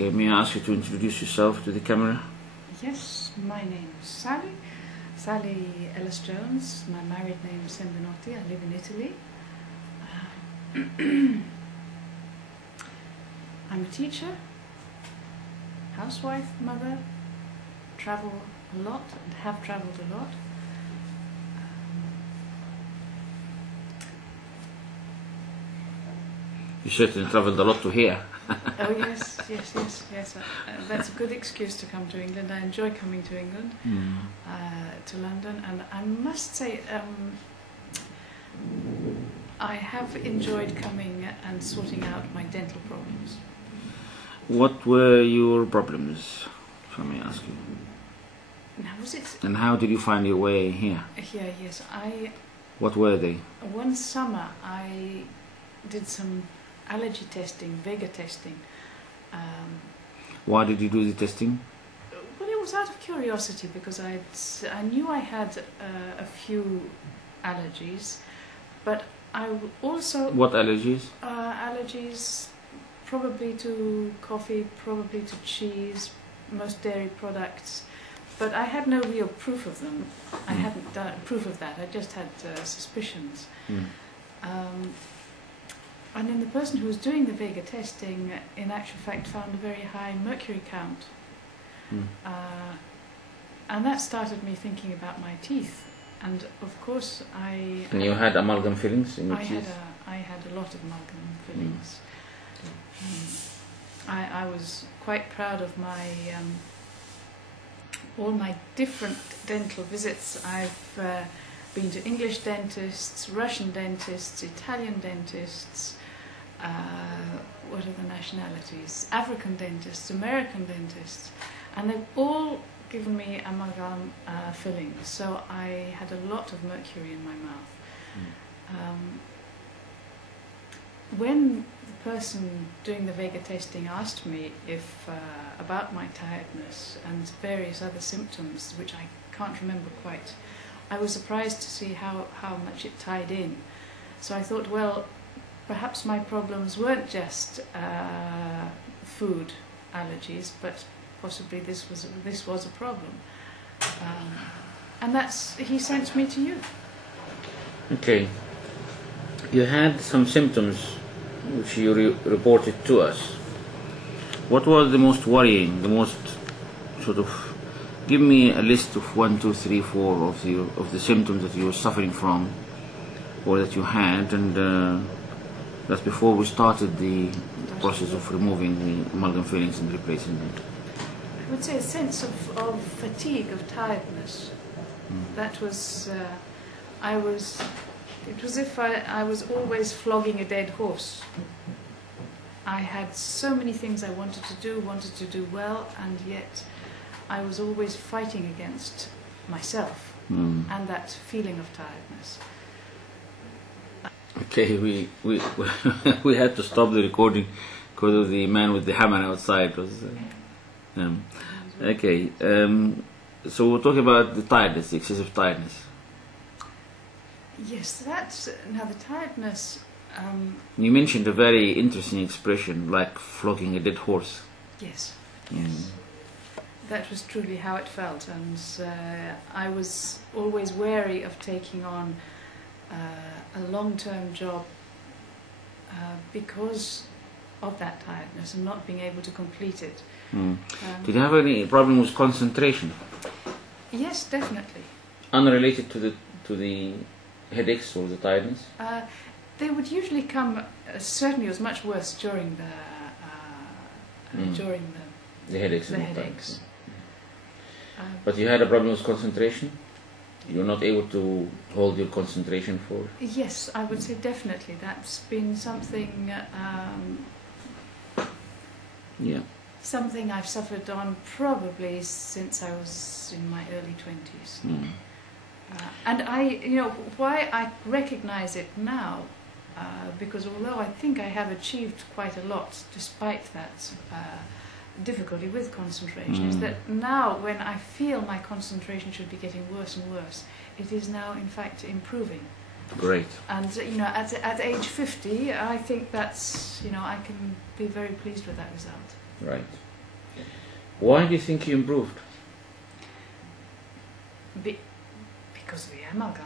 Okay, may I ask you to introduce yourself to the camera? Yes, my name is Sally Ellis-Jones. My married name is Sembinotti. I live in Italy. I'm a teacher, housewife, mother, travel a lot and have travelled a lot. You certainly travelled a lot to here. Oh yes. That's a good excuse to come to England. I enjoy coming to England, to London, and I must say I have enjoyed coming and sorting out my dental problems. What were your problems, if I may ask you? Now, was it? And how did you find your way here? Here, yes. What were they? One summer I did some allergy testing, Vega testing. Why did you do the testing? Well, it was out of curiosity because I knew I had a few allergies, but I also... What allergies? Allergies probably to coffee, probably to cheese, most dairy products, but I had no real proof of them. I hadn't done proof of that, I just had suspicions. And then the person who was doing the Vega testing, in actual fact, found a very high mercury count. And that started me thinking about my teeth. And of course And you had amalgam fillings in your teeth? I had a lot of amalgam fillings. I was quite proud of my all my different dental visits. I've been to English dentists, Russian dentists, Italian dentists, what are the nationalities? African dentists, American dentists, and they've all given me amalgam fillings, so I had a lot of mercury in my mouth. When the person doing the Vega testing asked me about my tiredness and various other symptoms, which I can't remember quite, I was surprised to see how much it tied in. So I thought, well, perhaps my problems weren't just food allergies, but possibly this was a problem. And he sent me to you. Okay. You had some symptoms which you reported to us. What was the most worrying, the most sort of... Give me a list of 1, 2, 3, 4 of the symptoms that you were suffering from, or that you had, and that's before we started the process of removing the amalgam fillings and replacing them. I would say a sense of fatigue, of tiredness. That was, it was as if I was always flogging a dead horse. I had so many things I wanted to do well, and yet I was always fighting against myself and that feeling of tiredness. Okay, we had to stop the recording because of the man with the hammer outside. Okay, so we're talking about the tiredness, the excessive tiredness. Yes, now the tiredness... you mentioned a very interesting expression, like flogging a dead horse. Yes, yes. That was truly how it felt, and I was always wary of taking on a long-term job because of that tiredness and not being able to complete it. Did you have any problem with concentration? Yes, definitely. Unrelated to the headaches or the tiredness? They would usually come. Certainly, it was much worse during the headaches. The headaches. But you had a problem with concentration? You're not able to hold your concentration for... Yes, I would say definitely. That's been something... something I've suffered on probably since I was in my early 20s. And why I recognize it now, because although I think I have achieved quite a lot despite that difficulty with concentration, is that now when I feel my concentration should be getting worse and worse, it is now in fact improving. Great. And at age 50, I think that's, I can be very pleased with that result. Right. Why do you think you improved? Because of the amalgam.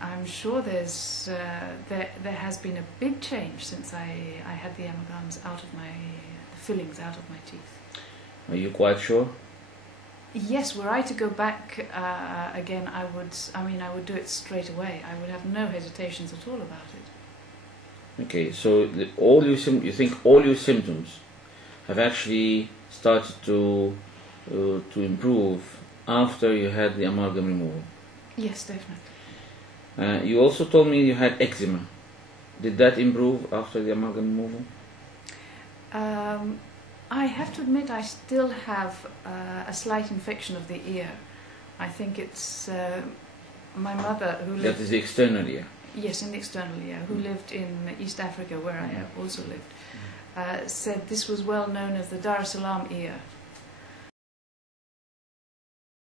I'm sure there has been a big change since I had the amalgams out of the fillings out of my teeth. Are you quite sure? Yes, were I to go back again, I would do it straight away. I would have no hesitations at all about it. Okay, so you think all your symptoms have actually started to improve after you had the amalgam removal? Yes, definitely. You also told me you had eczema. Did that improve after the amalgam removal? I have to admit I still have a slight infection of the ear. I think it's my mother who lived... That is the external ear? Yes, in the external ear, who lived in East Africa, where I have also lived, said this was well known as the Dar es Salaam ear.